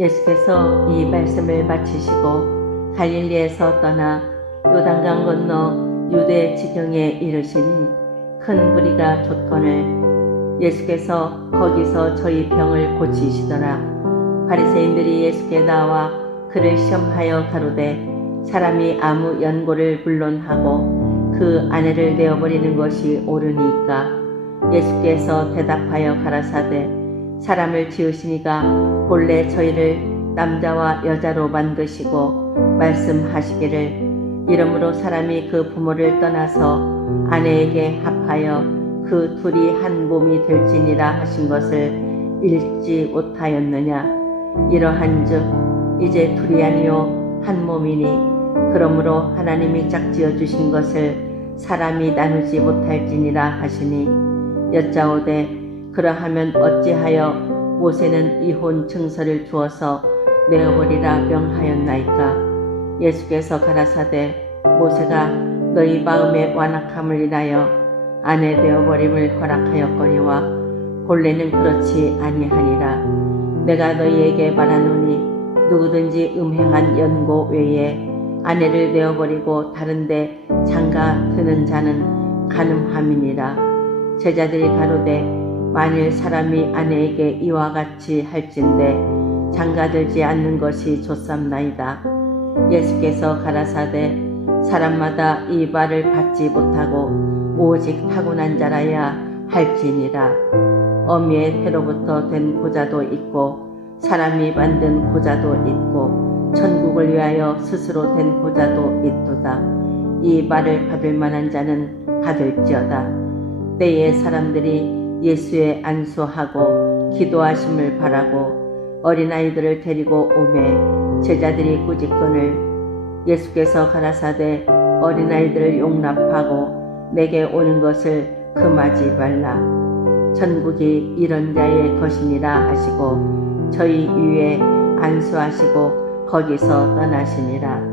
예수께서 이 말씀을 마치시고 갈릴리에서 떠나 요단강 건너 유대 지경에 이르시니 큰 무리가 줬건을 예수께서 거기서 저희 병을 고치시더라. 바리새인들이 예수께 나와 그를 시험하여 가로되 사람이 아무 연고를 불론하고 그 아내를 내어버리는 것이 옳으니까. 예수께서 대답하여 가라사대 사람을 지으시니가 본래 저희를 남자와 여자로 만드시고 말씀하시기를 이러므로 사람이 그 부모를 떠나서 아내에게 합하여 그 둘이 한 몸이 될지니라 하신 것을 읽지 못하였느냐? 이러한즉 이제 둘이 아니요 한 몸이니 그러므로 하나님이 짝지어 주신 것을 사람이 나누지 못할지니라 하시니 여짜오되 그러하면 어찌하여 모세는 이혼 증서를 주어서 내어버리라 명하였나이까? 예수께서 가라사대 모세가 너희 마음의 완악함을 인하여 아내 되어버림을 허락하였거니와 본래는 그렇지 아니하니라. 내가 너희에게 말하노니 누구든지 음행한 연고 외에 아내를 내어버리고 다른데 장가 드는 자는 가늠함이니라. 제자들이 가로되 만일 사람이 아내에게 이와 같이 할진대 장가들지 않는 것이 좋삼나이다. 예수께서 가라사대 사람마다 이 말을 받지 못하고 오직 타고난 자라야 할지니라. 어미의 태로부터 된 고자도 있고 사람이 만든 고자도 있고 천국을 위하여 스스로 된 고자도 있도다. 이 말을 받을 만한 자는 받을지어다. 때에 사람들이 예수의 안수하고 기도하심을 바라고 어린아이들을 데리고 오매 제자들이 꾸짖건을 예수께서 가라사대 어린아이들을 용납하고 내게 오는 것을 금하지 말라. 천국이 이런 자의 것이니라 하시고 저희 위에 안수하시고 거기서 떠나시니라